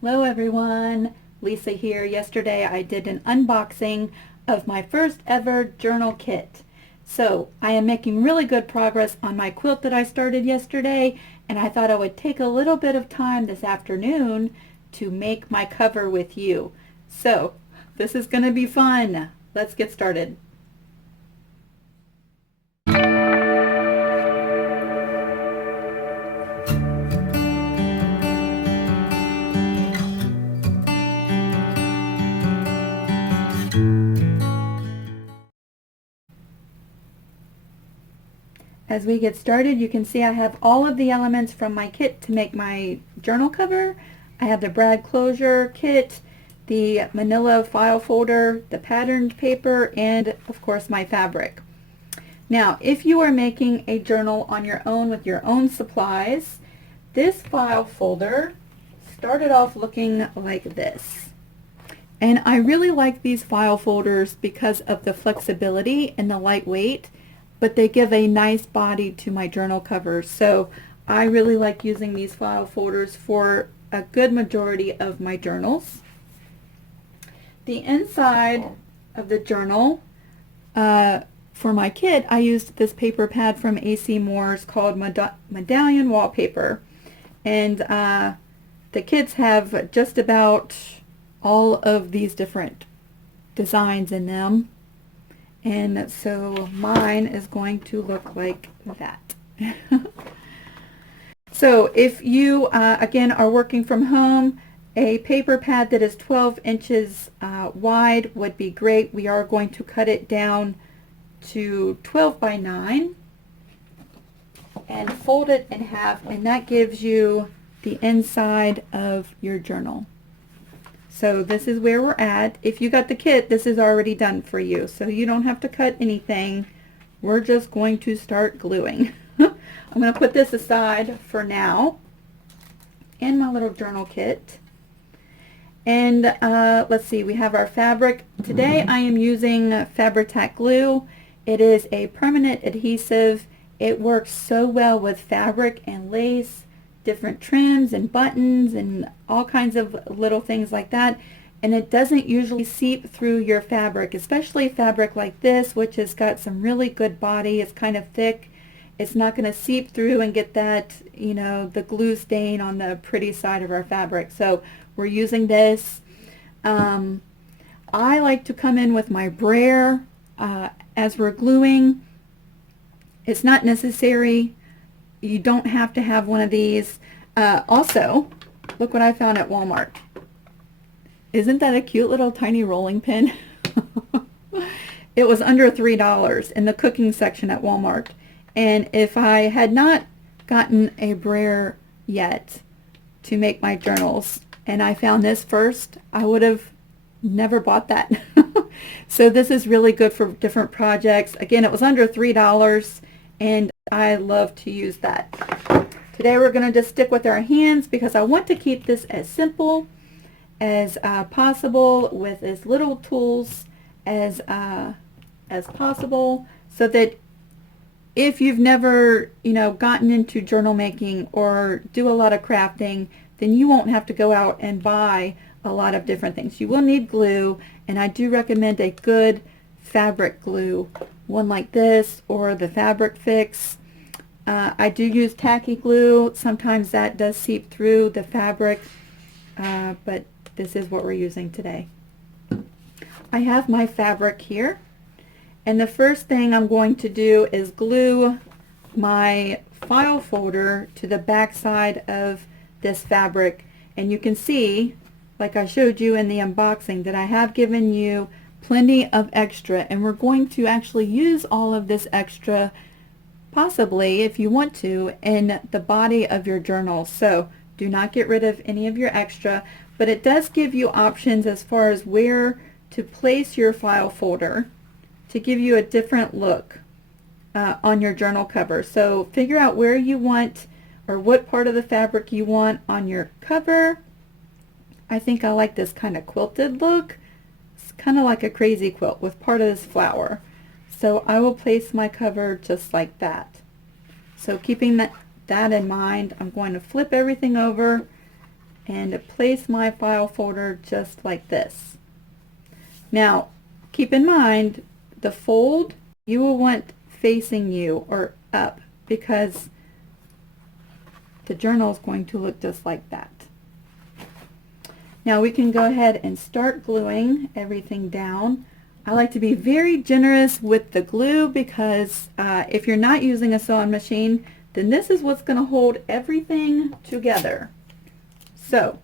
Hello everyone, Lisa here. Yesterday I did an unboxing of my first ever journal kit. So I am making really good progress on my quilt that I started yesterday, and I thought I would take a little bit of time this afternoon to make my cover with you. So this is going to be fun. Let's get started. As we get started, you can see I have all of the elements from my kit to make my journal cover. I have the brad closure kit, the manila file folder, the patterned paper, and of course my fabric. Now, if you are making a journal on your own with your own supplies, this file folder started off looking like this. And I really like these file folders because of the flexibility and the lightweight, but they give a nice body to my journal covers. So I really like using these file folders for a good majority of my journals. The inside of the journal, for my kit, I used this paper pad from AC Moore's called Medallion Wallpaper. And the kits have just about all of these different designs in them. And so mine is going to look like that. So if you, again, are working from home, a paper pad that is 12 inches wide would be great. We are going to cut it down to 12 by 9 and fold it in half, and that gives you the inside of your journal. So this is where we're at. If you got the kit, this is already done for you, so you don't have to cut anything. We're just going to start gluing. I'm going to put this aside for now in my little journal kit. And let's see, we have our fabric. Today I am using Fabri-Tac glue. It is a permanent adhesive. It works so well with fabric and lace, different trims and buttons and all kinds of little things like that, and it doesn't usually seep through your fabric, especially fabric like this, which has got some really good body. It's kind of thick. It's not going to seep through and get that, you know, the glue stain on the pretty side of our fabric. So we're using this. I like to come in with my brayer as we're gluing. It's not necessary. You don't have to have one of these. Also, look what I found at Walmart. Isn't that a cute little tiny rolling pin? It was under $3 in the cooking section at Walmart. And if I had not gotten a brayer yet to make my journals, and I found this first, I would have never bought that. So this is really good for different projects. Again, it was under $3, and I love to use that. Today we're going to just stick with our hands because I want to keep this as simple as possible, with as little tools as possible, so that if you've never, you know, gotten into journal making or do a lot of crafting, then you won't have to go out and buy a lot of different things. You will need glue, and I do recommend a good fabric glue, one like this or the Fabric Fix. I do use tacky glue. Sometimes that does seep through the fabric, but this is what we're using today. I have my fabric here, and the first thing I'm going to do is glue my file folder to the back side of this fabric. And you can see, like I showed you in the unboxing, that I have given you plenty of extra, and we're going to actually use all of this extra, possibly, if you want to, in the body of your journal. So do not get rid of any of your extra, but it does give you options as far as where to place your file folder to give you a different look on your journal cover. So figure out where you want, or what part of the fabric you want on your cover. I think I like this kind of quilted look. It's kind of like a crazy quilt with part of this flower. So I will place my cover just like that. So keeping that in mind, I'm going to flip everything over and place my file folder just like this. Now, keep in mind, the fold you will want facing you or up, because the journal is going to look just like that. Now we can go ahead and start gluing everything down. I like to be very generous with the glue because if you're not using a sewing machine, then this is what's going to hold everything together. So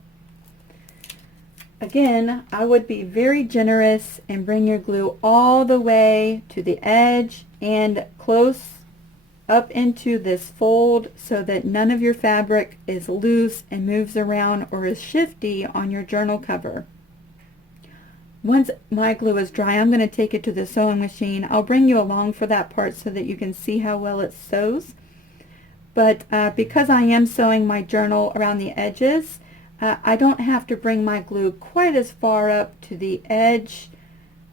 again, I would be very generous and bring your glue all the way to the edge and close up into this fold so that none of your fabric is loose and moves around or is shifty on your journal cover. Once my glue is dry, I'm going to take it to the sewing machine. I'll bring you along for that part so that you can see how well it sews. But because I am sewing my journal around the edges, I don't have to bring my glue quite as far up to the edge.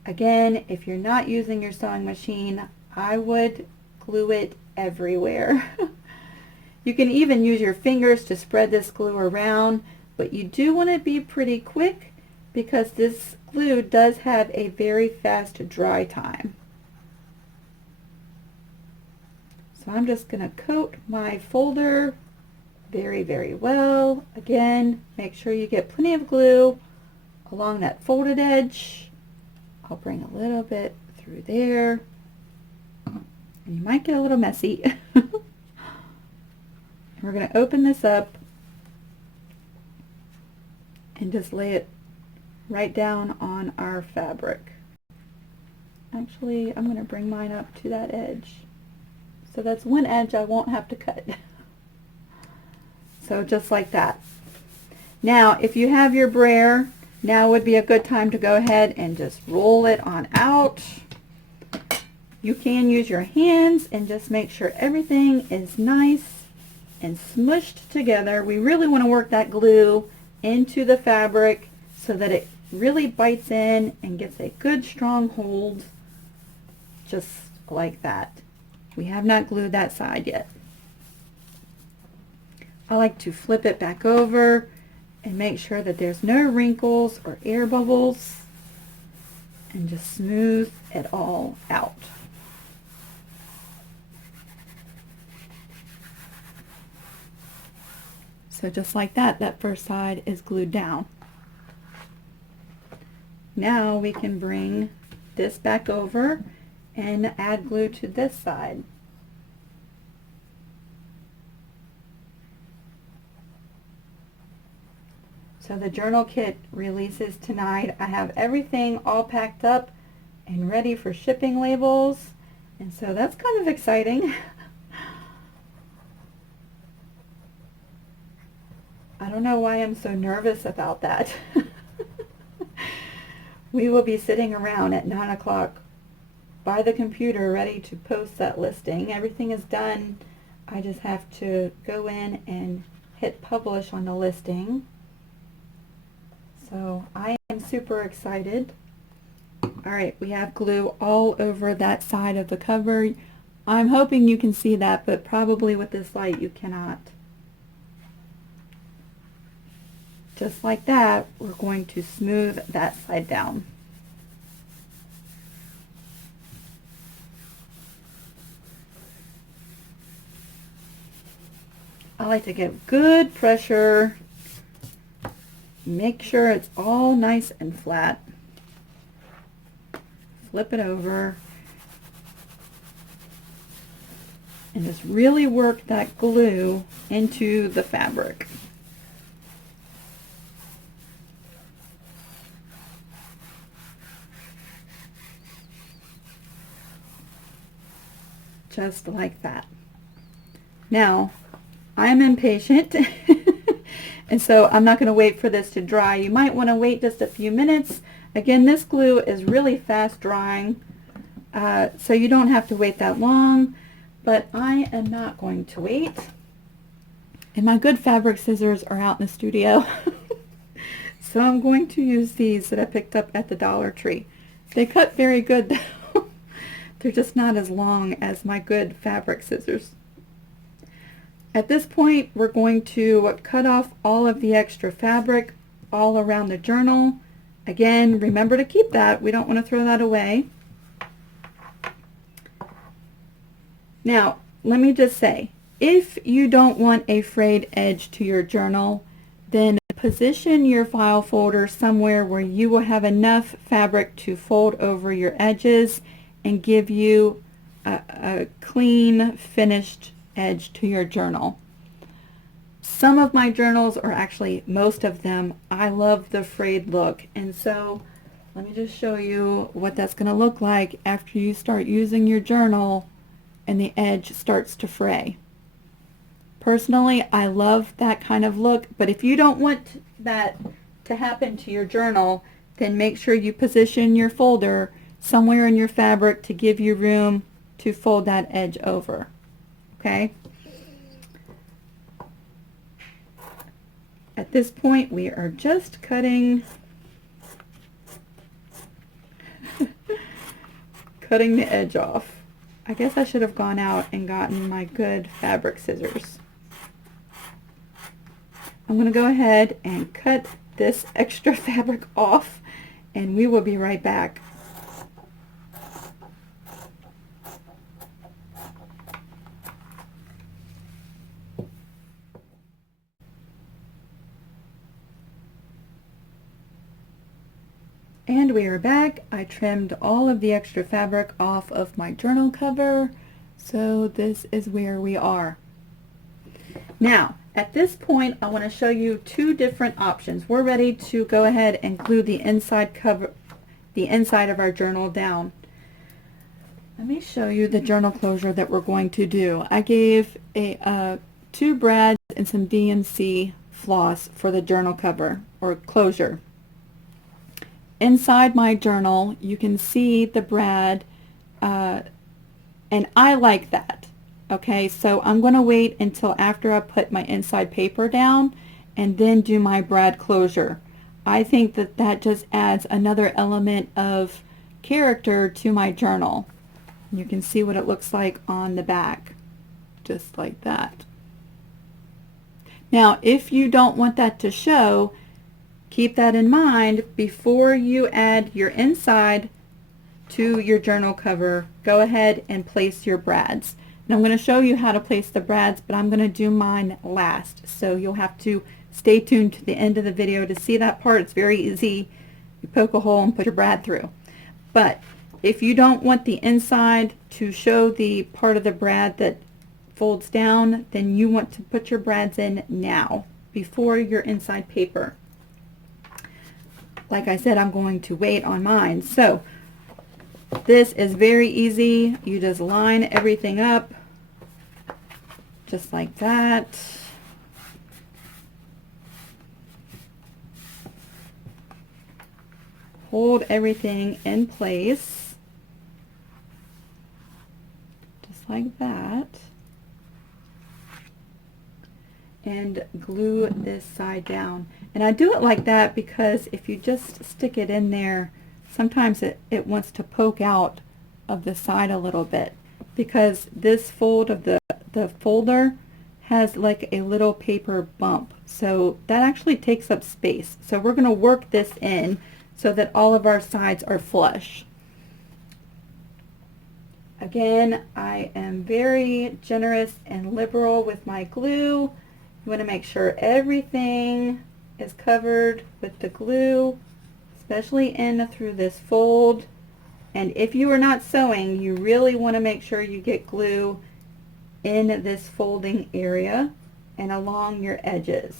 Again, if you're not using your sewing machine, I would glue it everywhere. You can even use your fingers to spread this glue around, but you do want to be pretty quick because this glue does have a very fast dry time. So I'm just going to coat my folder very, very well. Again, make sure you get plenty of glue along that folded edge. I'll bring a little bit through there. And you might get a little messy. We're going to open this up and just lay it right down on our fabric. Actually, I'm going to bring mine up to that edge. So that's one edge I won't have to cut. So just like that. Now, if you have your brayer, now would be a good time to go ahead and just roll it on out. You can use your hands and just make sure everything is nice and smushed together. We really want to work that glue into the fabric so that it really bites in and gets a good strong hold, just like that. We have not glued that side yet. I like to flip it back over and make sure that there's no wrinkles or air bubbles and just smooth it all out. So just like that, that first side is glued down. Now we can bring this back over and add glue to this side. So the journal kit releases tonight. I have everything all packed up and ready for shipping labels, and so that's kind of exciting. I don't know why I'm so nervous about that. We will be sitting around at 9 o'clock by the computer ready to post that listing. Everything is done. I just have to go in and hit publish on the listing. So I am super excited. Alright, we have glue all over that side of the cover. I'm hoping you can see that, but probably with this light you cannot. Just like that, we're going to smooth that side down. I like to give good pressure. Make sure it's all nice and flat. Flip it over. And just really work that glue into the fabric. Just like that. Now, I'm impatient and so I'm not going to wait for this to dry. You might want to wait just a few minutes. Again, this glue is really fast drying, so you don't have to wait that long, but I am not going to wait. And my good fabric scissors are out in the studio. So I'm going to use these that I picked up at the Dollar Tree. They cut very good though. They're just not as long as my good fabric scissors. At this point, we're going to cut off all of the extra fabric all around the journal. Again, remember to keep that. We don't want to throw that away. Now, let me just say, if you don't want a frayed edge to your journal, then position your file folder somewhere where you will have enough fabric to fold over your edges and give you a clean, finished edge to your journal. Some of my journals, or actually most of them, I love the frayed look, and so let me just show you what that's going to look like after you start using your journal and the edge starts to fray. Personally, I love that kind of look, but if you don't want that to happen to your journal, then make sure you position your folder somewhere in your fabric to give you room to fold that edge over. Okay? At this point, we are just cutting cutting the edge off. I guess I should have gone out and gotten my good fabric scissors. I'm going to go ahead and cut this extra fabric off, and we will be right back. And we are back. I trimmed all of the extra fabric off of my journal cover, so this is where we are. Now, at this point, I want to show you two different options. We're ready to go ahead and glue the inside cover, the inside of our journal down. Let me show you the journal closure that we're going to do. I gave two brads and some DMC floss for the journal cover or closure. Inside my journal, you can see the brad, and I like that. Okay, so I'm going to wait until after I put my inside paper down and then do my brad closure. I think that that just adds another element of character to my journal. You can see what it looks like on the back, just like that. Now, if you don't want that to show, keep that in mind before you add your inside to your journal cover. Go ahead and place your brads. And I'm going to show you how to place the brads, but I'm going to do mine last. So you'll have to stay tuned to the end of the video to see that part. It's very easy. You poke a hole and put your brad through. But if you don't want the inside to show the part of the brad that folds down, then you want to put your brads in now before your inside paper. Like I said, I'm going to wait on mine. So this is very easy. You just line everything up just like that. Hold everything in place just like that, and glue this side down. And I do it like that because if you just stick it in there, sometimes it wants to poke out of the side a little bit, because this fold of the folder has like a little paper bump, so that actually takes up space. So we're going to work this in so that all of our sides are flush. Again, I am very generous and liberal with my glue. You want to make sure everything is covered with the glue, especially in through this fold. And if you are not sewing, you really want to make sure you get glue in this folding area and along your edges.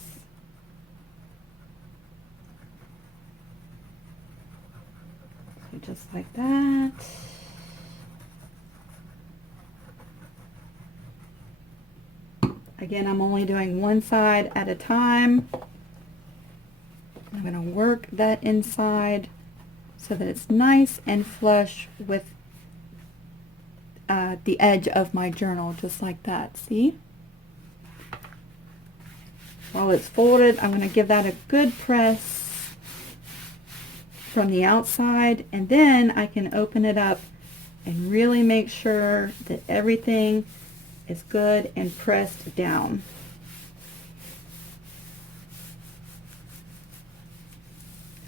So just like that. Again, I'm only doing one side at a time. I'm going to work that inside so that it's nice and flush with the edge of my journal, just like that. See? While it's folded, I'm going to give that a good press from the outside, and then I can open it up and really make sure that everything is good and pressed down.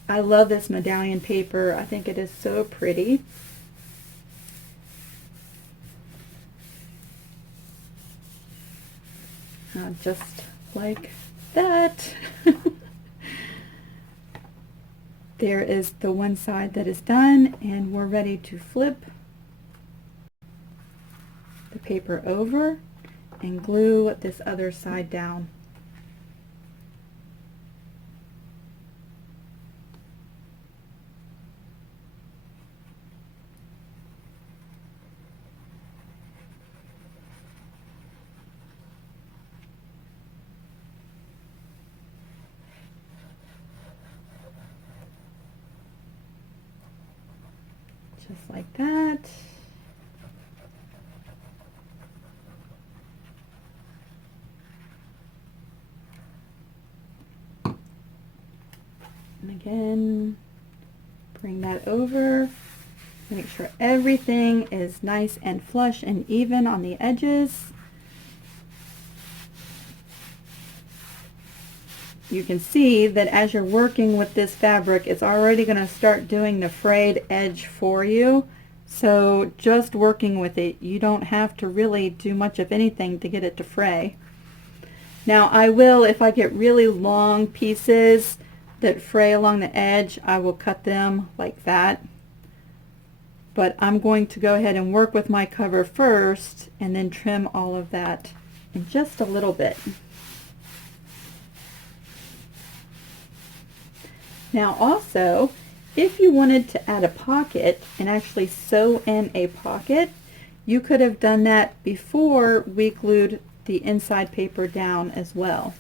I love this medallion paper. I think it is so pretty. Just like that. There is the one side that is done, and we're ready to flip the paper over and glue this other side down. Just like that. And again, bring that over. Make sure everything is nice and flush and even on the edges. You can see that as you're working with this fabric, it's already going to start doing the frayed edge for you. So just working with it, you don't have to really do much of anything to get it to fray. Now I will, if I get really long pieces that fray along the edge, I will cut them like that. But I'm going to go ahead and work with my cover first and then trim all of that in just a little bit. Now also, if you wanted to add a pocket and actually sew in a pocket, you could have done that before we glued the inside paper down as well.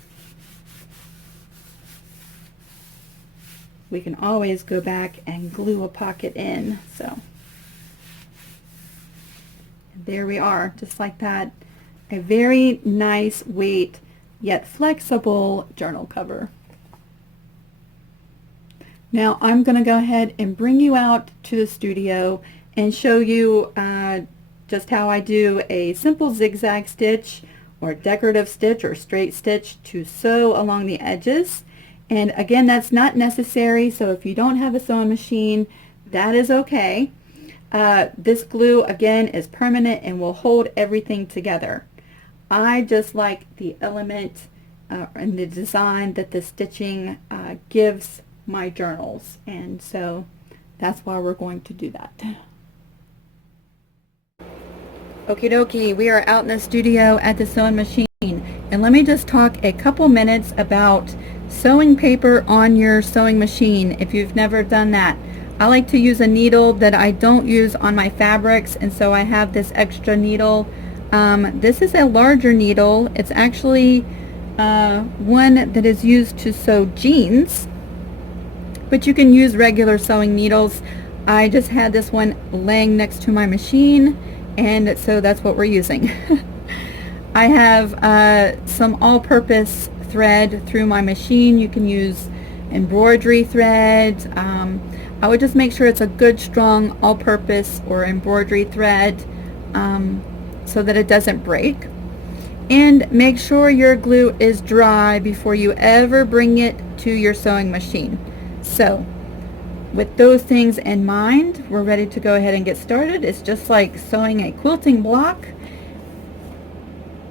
We can always go back and glue a pocket in. So there we are, just like that. A very nice weight yet flexible journal cover. Now I'm going to go ahead and bring you out to the studio and show you just how I do a simple zigzag stitch or decorative stitch or straight stitch to sew along the edges. And again, that's not necessary, so if you don't have a sewing machine, that is okay. This glue again is permanent and will hold everything together. I just like the element and the design that the stitching gives my journals, and so that's why we're going to do that. Okie dokie, we are out in the studio at the sewing machine, and let me just talk a couple minutes about sewing paper on your sewing machine if you've never done that. I like to use a needle that I don't use on my fabrics, and so I have this extra needle. This is a larger needle. It's actually one that is used to sew jeans, but you can use regular sewing needles. I just had this one laying next to my machine, and so that's what we're using. I have some all-purpose thread through my machine. You can use embroidery thread. I would just make sure it's a good strong all-purpose or embroidery thread so that it doesn't break. And make sure your glue is dry before you ever bring it to your sewing machine. So with those things in mind, we're ready to go ahead and get started. It's just like sewing a quilting block.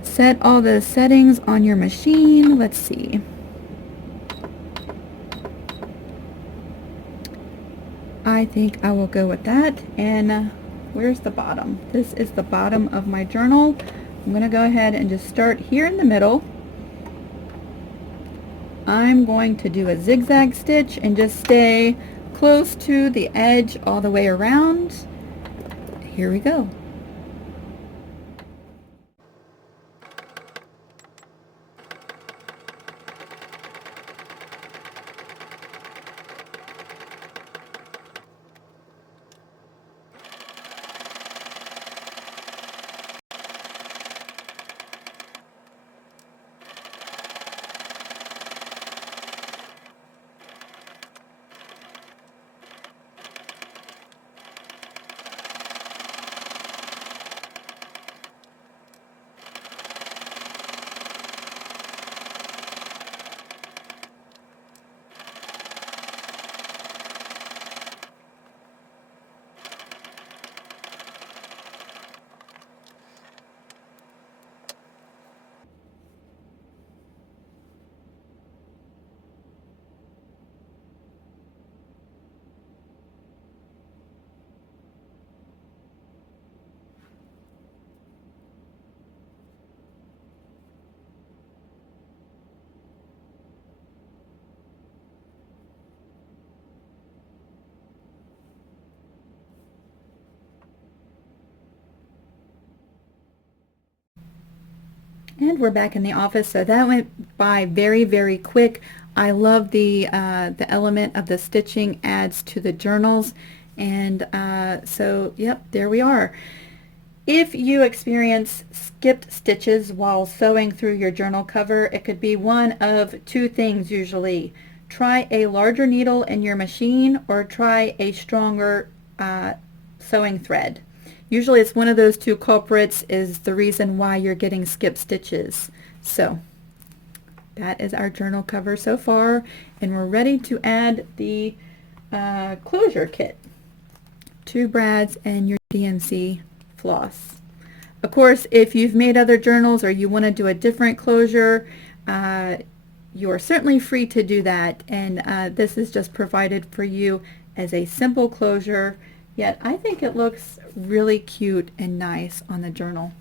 Set all the settings on your machine. Let's see. I think I will go with that. And where's the bottom? This is the bottom of my journal. I'm going to go ahead and just start here in the middle. I'm going to do a zigzag stitch and just stay close to the edge all the way around. Here we go. And we're back in the office, so that went by very, very quick. I love the element of the stitching adds to the journals, and so yep, there we are. If you experience skipped stitches while sewing through your journal cover, it could be one of two things usually. Try a larger needle in your machine or try a stronger sewing thread. Usually it's one of those two culprits is the reason why you're getting skipped stitches. So that is our journal cover so far, and we're ready to add the closure kit. 2 brads and your DMC floss. Of course, if you've made other journals or you want to do a different closure, you are certainly free to do that, and this is just provided for you as a simple closure, yet I think it looks really cute and nice on the journal.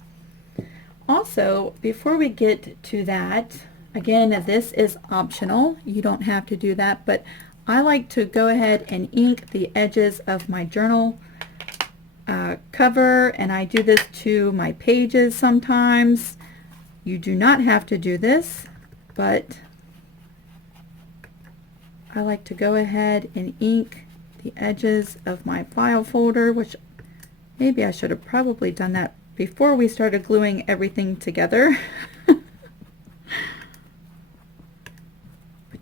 Also, before we get to that, again, this is optional. You don't have to do that, but I like to go ahead and ink the edges of my journal cover, and I do this to my pages sometimes. You do not have to do this, but I like to go ahead and ink the edges of my file folder, which maybe I should have probably done that before we started gluing everything together. But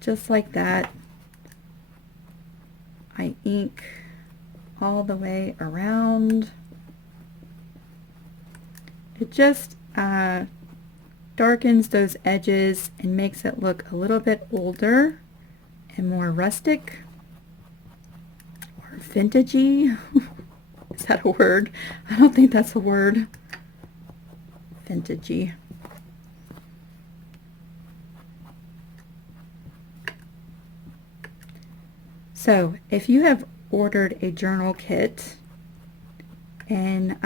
just like that, I ink all the way around. It just darkens those edges and makes it look a little bit older and more rustic or vintagey. Is that a word? I don't think that's a word. Vintagey. So if you have ordered a journal kit and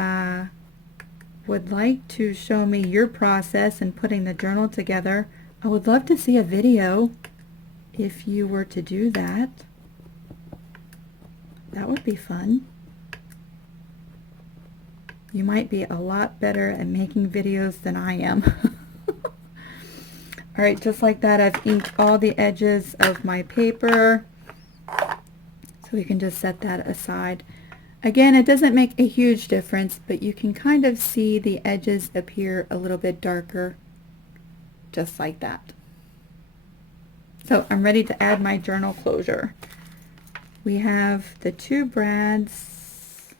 would like to show me your process in putting the journal together, I would love to see a video if you were to do that. That would be fun. You might be a lot better at making videos than I am. Alright, just like that, I've inked all the edges of my paper. So we can just set that aside. Again, it doesn't make a huge difference, but you can kind of see the edges appear a little bit darker, just like that. So I'm ready to add my journal closure. We have the 2 brads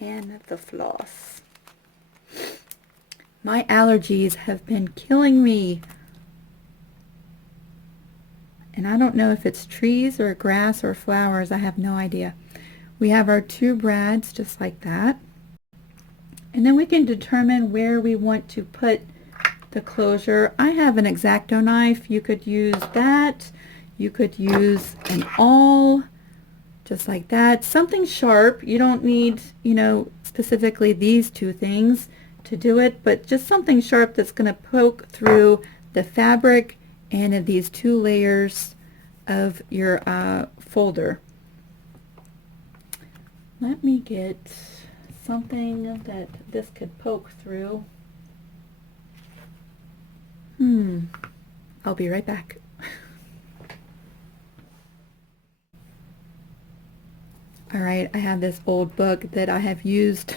and the floss. My allergies have been killing me. And I don't know if it's trees or grass or flowers. I have no idea. We have our 2 brads just like that. And then we can determine where we want to put the closure. I have an X-Acto knife. You could use that. You could use an awl, just like that. Something sharp. You don't need, you know, specifically these 2 things to do it, but just something sharp that's going to poke through the fabric and these 2 layers of your folder. Let me get something that this could poke through. I'll be right back. Alright, I have this old book that I have used.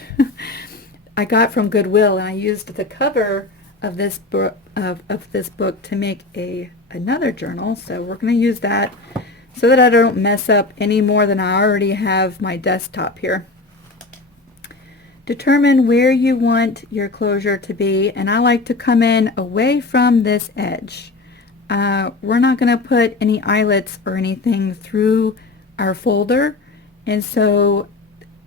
I got from Goodwill, and I used the cover of this book to make another journal, so we're going to use that so that I don't mess up any more than I already have my desktop here. Determine where you want your closure to be, and I like to come in away from this edge. We're not going to put any eyelets or anything through our folder, and so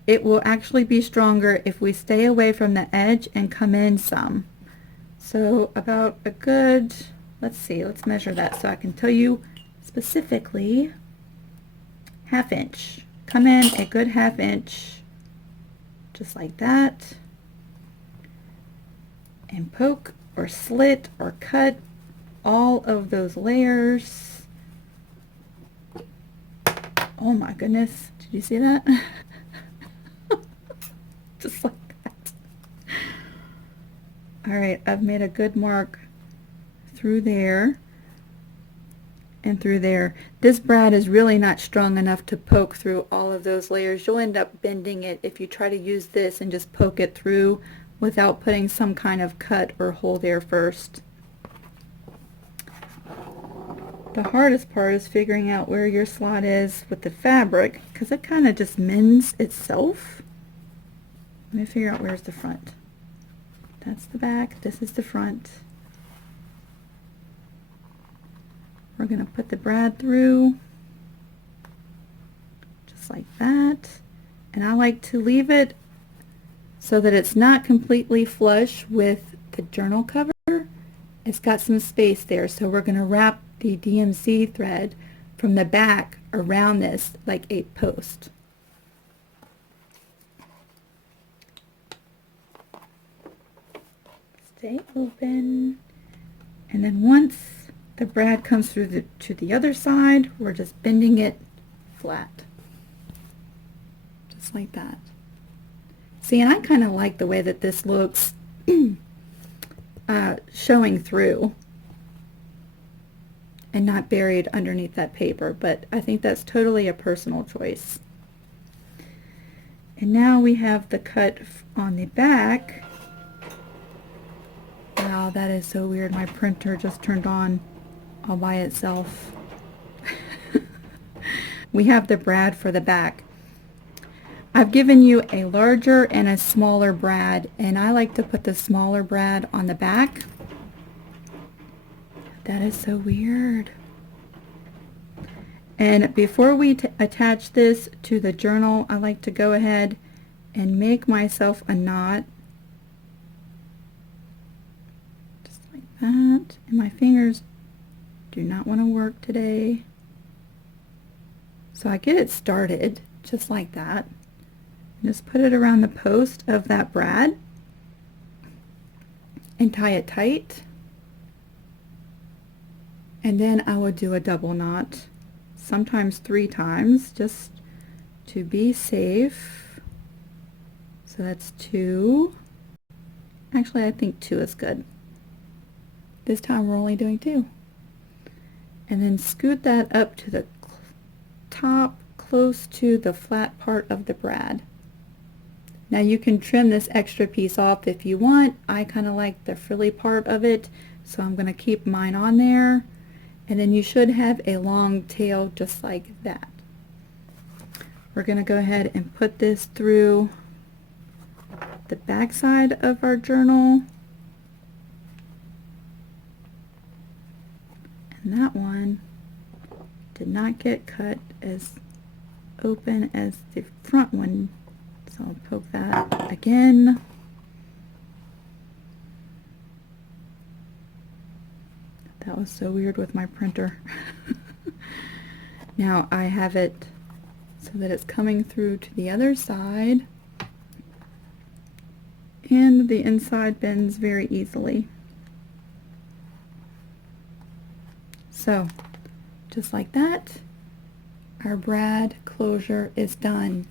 it will actually be stronger if we stay away from the edge and come in some. So about a good, let's see, let's measure that so I can tell you specifically, 1/2 inch. Come in a good 1/2 inch, just like that, and poke or slit or cut all of those layers. Oh my goodness, did you see that? Just like that. Alright, I've made a good mark through there and through there. This brad is really not strong enough to poke through all of those layers. You'll end up bending it if you try to use this and just poke it through without putting some kind of cut or hole there first. The hardest part is figuring out where your slot is with the fabric, because it kind of just mends itself. Let me figure out where's the front. That's the back, this is the front. We're going to put the brad through, just like that. And I like to leave it so that it's not completely flush with the journal cover. It's got some space there, so we're going to wrap the DMC thread from the back around this like a post. Stay open. And then once the brad comes through to the other side, we're just bending it flat. Just like that. See, and I kind of like the way that this looks showing through and not buried underneath that paper, but I think that's totally a personal choice. And now we have the cut on the back. Wow, that is so weird. My printer just turned on all by itself. We have the brad for the back. I've given you a larger and a smaller brad, and I like to put the smaller brad on the back. That is so weird. And before we attach this to the journal, I like to go ahead and make myself a knot. Just like that. And my fingers do not want to work today. So I get it started just like that. Just put it around the post of that brad and tie it tight. And then I will do a double knot, sometimes 3 times, just to be safe. So that's 2. Actually, I think 2 is good. This time we're only doing 2. And then scoot that up to the top, close to the flat part of the brad. Now you can trim this extra piece off if you want. I kind of like the frilly part of it, so I'm going to keep mine on there. And then you should have a long tail just like that. We're going to go ahead and put this through the back side of our journal. And that one did not get cut as open as the front one. So I'll poke that again. That was so weird with my printer. Now I have it so that it's coming through to the other side, and the inside bends very easily. So just like that, our brad closure is done.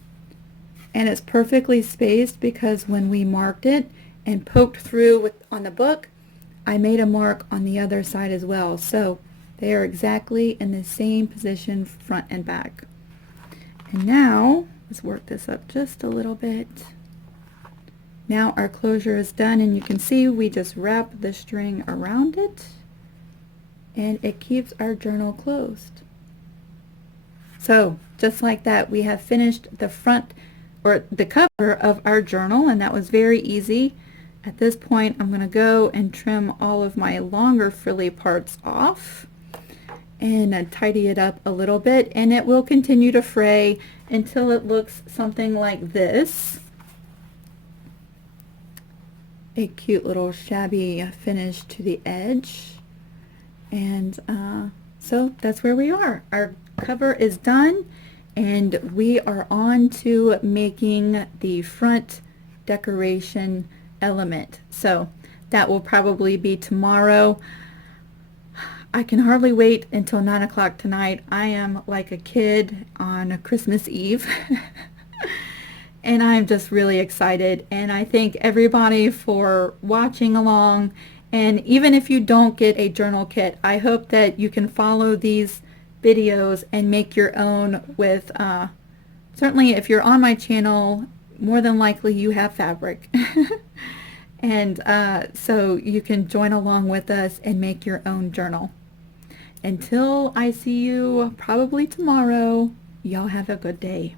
And it's perfectly spaced because when we marked it and poked through on the book, I made a mark on the other side as well. So they are exactly in the same position front and back. And now, let's work this up just a little bit. Now our closure is done, and you can see we just wrap the string around it and it keeps our journal closed. So just like that, we have finished the front or the cover of our journal, and that was very easy. At this point I'm going to go and trim all of my longer frilly parts off and tidy it up a little bit, and it will continue to fray until it looks something like this. A cute little shabby finish to the edge. And so that's where we are. Our cover is done, and we are on to making the front decoration element. So that will probably be tomorrow. I can hardly wait until 9 o'clock tonight. I am like a kid on Christmas Eve. And I'm just really excited, and I thank everybody for watching along. And even if you don't get a journal kit, I hope that you can follow these videos and make your own with, certainly if you're on my channel, more than likely you have fabric. And so you can join along with us and make your own journal. Until I see you probably tomorrow, y'all have a good day.